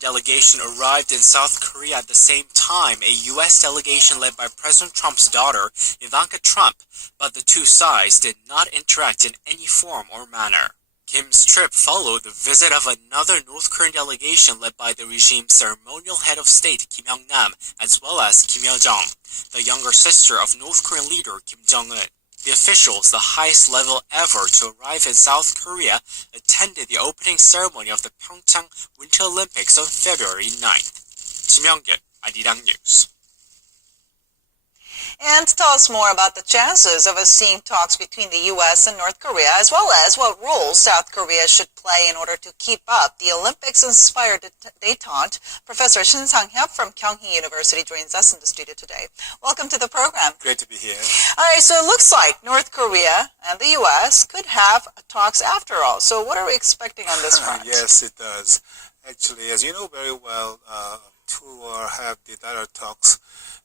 delegation arrived in South Korea at the same time a U.S. delegation led by President Trump's daughter, Ivanka Trump, but the two sides did not interact in any form or manner. Kim's trip followed the visit of another North Korean delegation led by the regime's ceremonial head of state Kim Young-nam, as well as Kim Yo-jong, the younger sister of North Korean leader Kim Jong-un. The officials, the highest level ever to arrive in South Korea, attended the opening ceremony of the Pyeongchang Winter Olympics on February 9th. 지명길, 아리랑 뉴스. And to tell us more about the chances of us seeing talks between the U.S. and North Korea, as well as what roles South Korea should play in order to keep up the Olympics-inspired détente, Professor Shin Sang-hyuk from Kyunghee University joins us in the studio today. Welcome to the program. Great to be here. All right, so it looks like North Korea and the U.S. could have talks after all. So what are we expecting on this front? Yes, it does. Actually, as you know very well, to have the direct talks,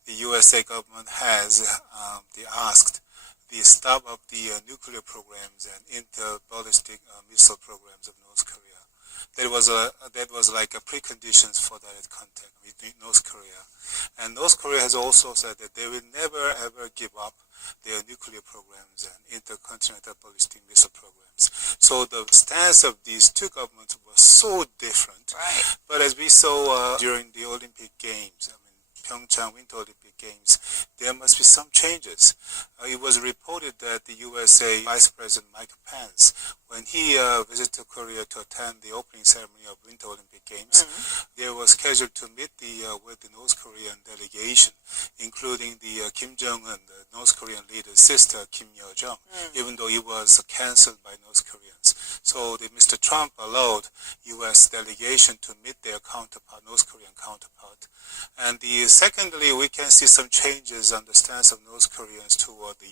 the USA government has asked the stop of the nuclear programs and interballistic missile programs of North Korea. That was like a preconditions for direct contact with North Korea. And North Korea has also said that they will never ever give up their nuclear programs and intercontinental ballistic missile programs. So the stance of these two governments was so different. Right. But as we saw during the Olympic Games, Pyeongchang Winter Olympic Games, there must be some changes. It was reported that the USA Vice President Mike Pence, when he visited Korea to attend the opening ceremony of Winter Olympic Games, they were scheduled to meet with the North Korean delegation, including the Kim Jong-un, the North Korean leader's sister, Kim Yo-jong, even though it was cancelled by North Koreans. So Mr. Trump allowed U.S. delegation to meet their counterpart, North Korean counterpart. And secondly, we can see some changes on the stance of North Koreans toward the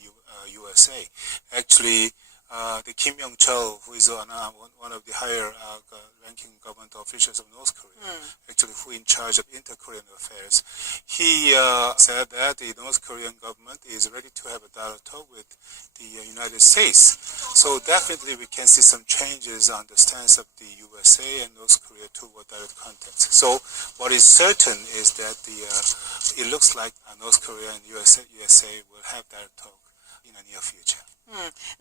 USA. Actually, the Kim Young-Chul, who is one of the higher ranking government officials of North Korea, actually who in charge of inter-Korean affairs, he said that the North Korean government is ready to have a dialogue talk with the United States. So definitely we can see some changes on the stance of the USA and North Korea toward direct contacts. So what is certain is that it looks like North Korea and USA will have direct talk in the near future.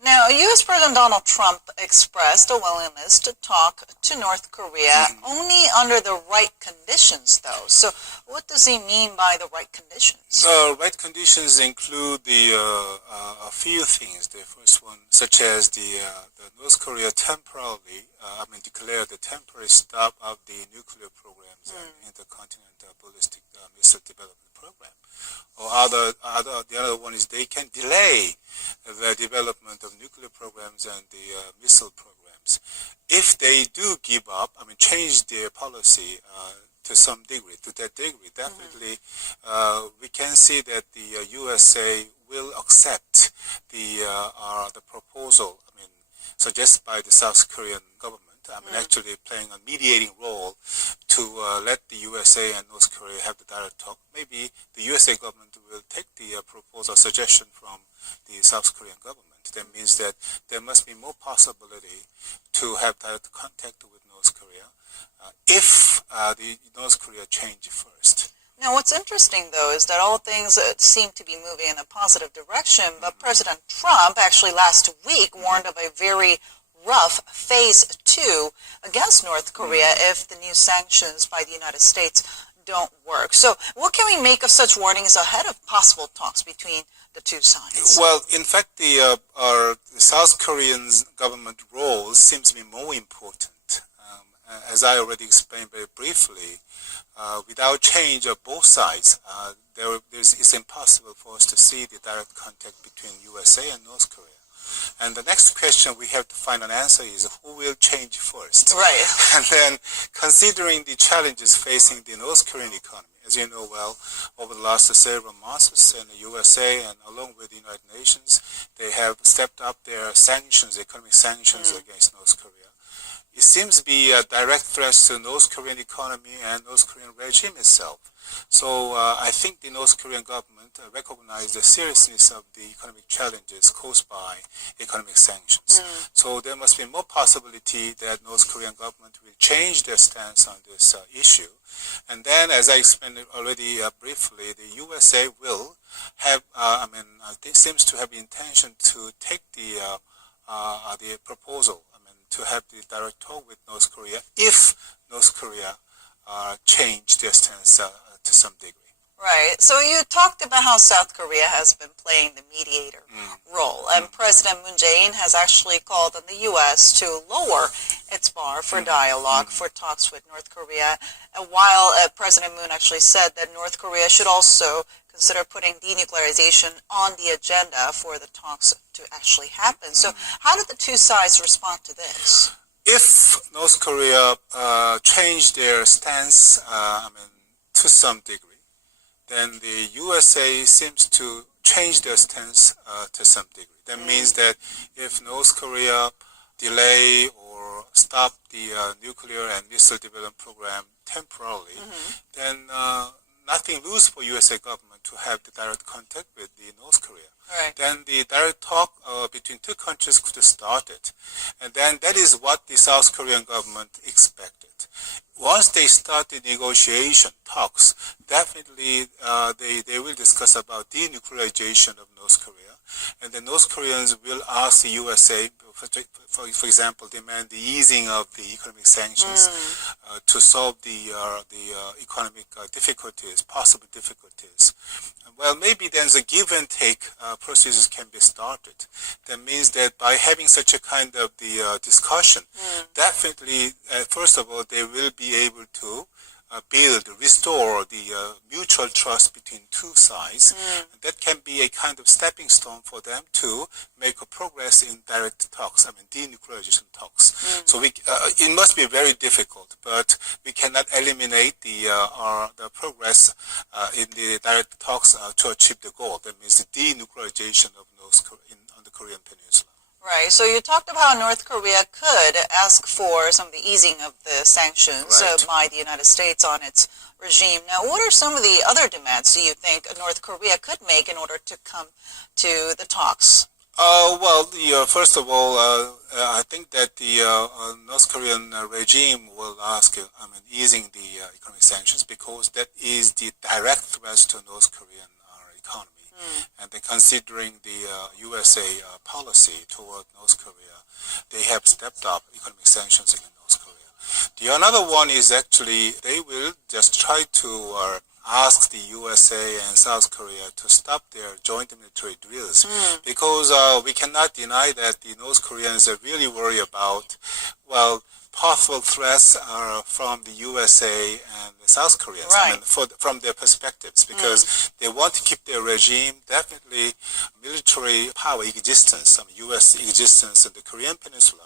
Now, U.S. President Donald Trump expressed a willingness to talk to North Korea only under the right conditions, though. So what does he mean by the right conditions? Right conditions include a few things. The first one, such as the North Korea temporarily, declared the temporary stop of the nuclear programs and intercontinental ballistic missile development program. Or the other one is they can delay the development of nuclear programs and the missile programs. If they do give up, change their policy to some degree, definitely we can see that the USA will accept the proposal, suggested by the South Korean government. Actually playing a mediating role to let the USA and North Korea have the direct talk. Maybe the USA government will take the proposal suggestion from the South Korean government. That means that there must be more possibility to have direct contact with North Korea if the North Korea change first. Now, what's interesting, though, is that all things seem to be moving in a positive direction, but President Trump actually last week warned of a very rough phase 2 against North Korea if the new sanctions by the United States don't work. So what can we make of such warnings ahead of possible talks between the two sides? Well, in fact, the South Korean government role seems to be more important. As I already explained very briefly, without change of both sides, it's impossible for us to see the direct contact between USA and North Korea. And the next question we have to find an answer is who will change first? Right. And then considering the challenges facing the North Korean economy, as you know well, over the last several months, and the USA and along with the United Nations, they have stepped up their sanctions, economic sanctions against North Korea. it seems to be a direct threat to North Korean economy and North Korean regime itself. So I think the North Korean government recognized the seriousness of the economic challenges caused by economic sanctions. So there must be more possibility that North Korean government will change their stance on this issue. And then, as I explained already briefly, the USA will have, seems to have the intention to take the proposal, to have the direct talk with North Korea if North Korea change their stance to some degree. Right. So you talked about how South Korea has been playing the mediator role, and President Moon Jae-in has actually called on the U.S. to lower its bar for dialogue, for talks with North Korea, and while President Moon actually said that North Korea should also consider putting denuclearization on the agenda for the talks to actually happen. So how did the two sides respond to this? If North Korea change their stance, to some degree, then the USA seems to change their stance to some degree. That means that if North Korea delay or stop the nuclear and missile development program temporarily, then nothing lose for USA government to have the direct contact with the North Korea. Right. Then the direct talk between two countries could have started. And then that is what the South Korean government expected. Once they start the negotiation talks, definitely they will discuss about denuclearization of North Korea. And the North Koreans will ask the USA, for example, demand the easing of the economic sanctions to solve the economic difficulties, possible difficulties. Well, maybe then the give and take processes can be started. That means that by having such a kind of the discussion, definitely, first of all, they will be able to restore the mutual trust between two sides. That can be a kind of stepping stone for them to make a progress in direct talks, denuclearization talks. So it must be very difficult, but we cannot eliminate the progress in the direct talks to achieve the goal. That means the denuclearization of North Korea on the Korean Peninsula. Right. So you talked about how North Korea could ask for some of the easing of the sanctions by the United States on its regime. Now, what are some of the other demands do you think North Korea could make in order to come to the talks? First of all, I think that the North Korean regime will ask, easing the economic sanctions because that is the direct threat to North Korean economy. And then considering the USA policy toward North Korea, they have stepped up economic sanctions against North Korea. The another one is actually they will just try to ask the USA and South Korea to stop their joint military drills because we cannot deny that the North Koreans are really worried about, possible threats are from the USA and the South Koreans, from their perspectives, because they want to keep their regime, definitely military power existence, U.S. existence in the Korean Peninsula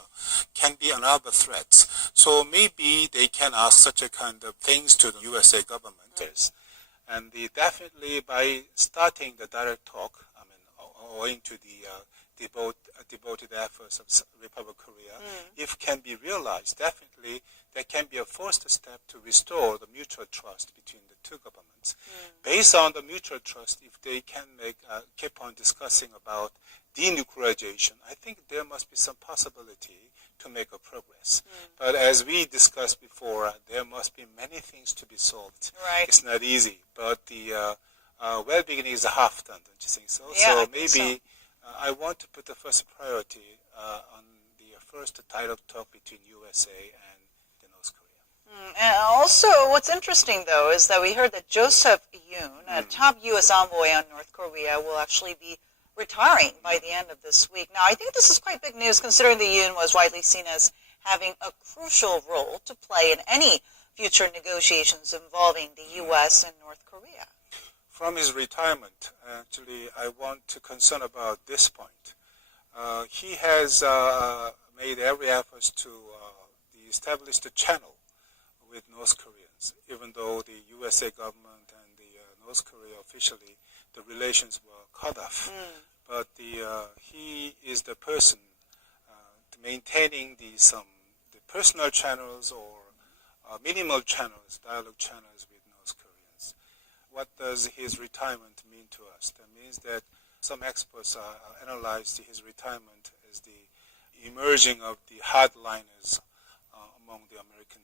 can be another threat. So maybe they can ask such a kind of things to the USA government. And definitely by starting the direct talk, owing to the devoted efforts of Republic of Korea, if can be realized, definitely there can be a first step to restore the mutual trust between the two governments. Based on the mutual trust, if they can keep on discussing about denuclearization, I think there must be some possibility to make a progress. But as we discussed before, there must be many things to be solved. Right. It's not easy, but the well-beginning is half done, don't you think so? Yeah, so maybe I want to put the first priority on the first dialogue talk between USA and the North Korea. And also, what's interesting, though, is that we heard that Joseph Yoon, a top U.S. envoy on North Korea, will actually be retiring by the end of this week. Now, I think this is quite big news, considering that Yoon was widely seen as having a crucial role to play in any future negotiations involving the U.S. and North Korea. From his retirement, actually, I want to concern about this point. He has made every effort to establish the channel with North Koreans, even though the USA government and the North Korea officially, the relations were cut off. But he is the person maintaining the personal channels or minimal channels, dialogue channels with North Koreans. What does his retirement mean to us? That means that some experts analyzed his retirement as the emerging of the hardliners among the American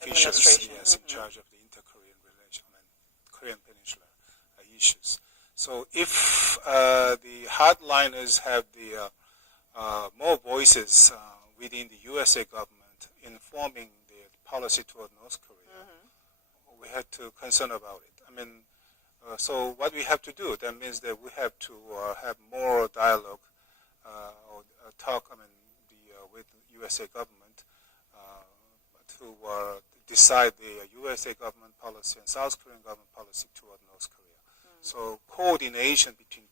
officials, yes, in charge of the inter-Korean relation and Korean Peninsula issues. So if the hardliners have the more voices within the USA government informing the policy toward North Korea, we had to concern about it. I mean, so what we have to do, that means that we have to have more dialogue or talk, with the USA government to decide the USA government policy and South Korean government policy toward North Korea. So coordination between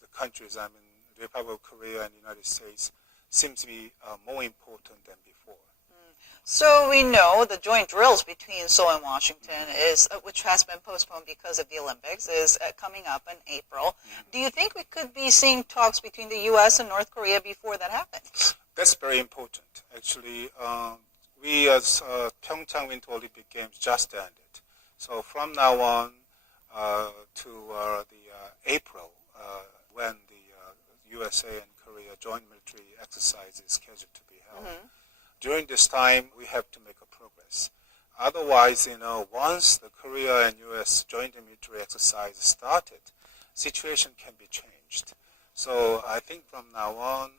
the countries, the Republic of Korea and the United States, seems to be more important than before. So we know the joint drills between Seoul and Washington, which has been postponed because of the Olympics, is coming up in April. Do you think we could be seeing talks between the U.S. and North Korea before that happens? That's very important. Actually, we as Pyeongchang Winter Olympic Games just ended. So from now on to the April, when the USA and Korea joint military exercise is scheduled to be held. During this time, we have to make a progress. Otherwise, once the Korea and U.S. joint military exercise started, situation can be changed. So I think from now on,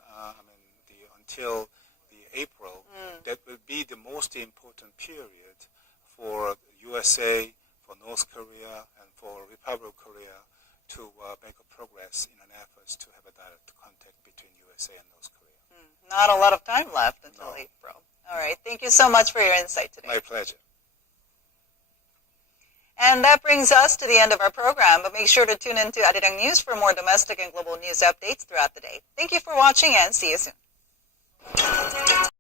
until the April, that will be the most important period for USA, for North Korea, and for Republic of Korea to make a progress in an effort to have a direct contact between USA and North Korea. Not a lot of time left until April. All right. Thank you so much for your insight today. My pleasure. And that brings us to the end of our program, but make sure to tune in to Arirang News for more domestic and global news updates throughout the day. Thank you for watching and see you soon.